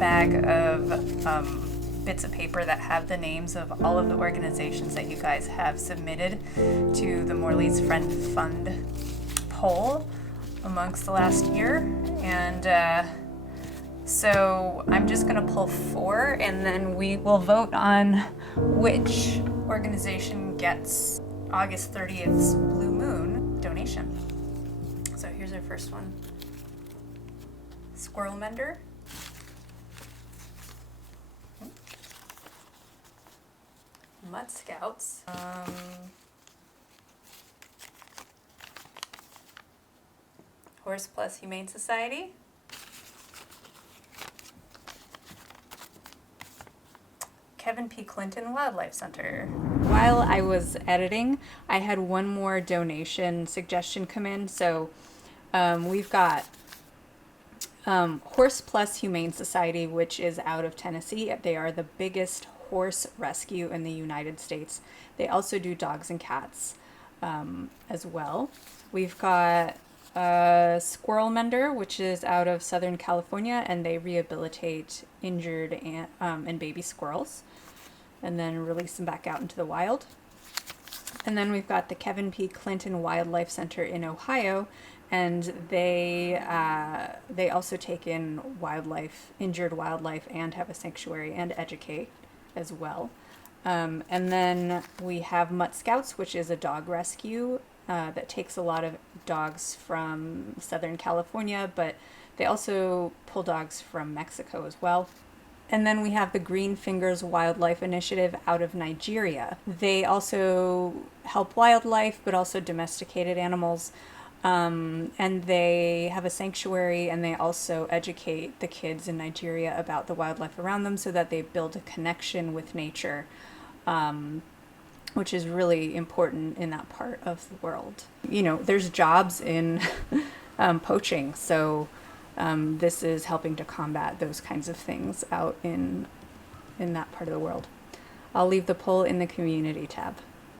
bag of bits of paper that have the names of all of the organizations that you guys have submitted to the Morley's Friend Fund poll amongst the last year. And So I'm just gonna pull 4 and then we will vote on which organization gets August 30th's Blue Moon donation. So here's our first one. Squirrel Mender. Mutt Scouts. Horse Plus Humane Society. Kevin P. Clinton Wildlife Center. While I was editing, I had one more donation suggestion come in. So we've got Horse Plus Humane Society, which is out of Tennessee. They are the biggest horse rescue in the United States. They also do dogs and cats as well. We've got Squirrel Mender, which is out of Southern California, and they rehabilitate injured and baby squirrels and then release them back out into the wild. And then we've got the Kevin P. Clinton Wildlife Center in Ohio, and they also take in injured wildlife, and have a sanctuary and educate as well. And then we have Mutt Scouts, which is a dog rescue that takes a lot of dogs from Southern California, but they also pull dogs from Mexico as well. And then we have the Green Fingers Wildlife Initiative out of Nigeria. They also help wildlife, but also domesticated animals. And they have a sanctuary, and they also educate the kids in Nigeria about the wildlife around them so that they build a connection with nature, which is really important in that part of the world. You know, there's jobs in poaching, so this is helping to combat those kinds of things out in that part of the world. I'll leave the poll in the community tab.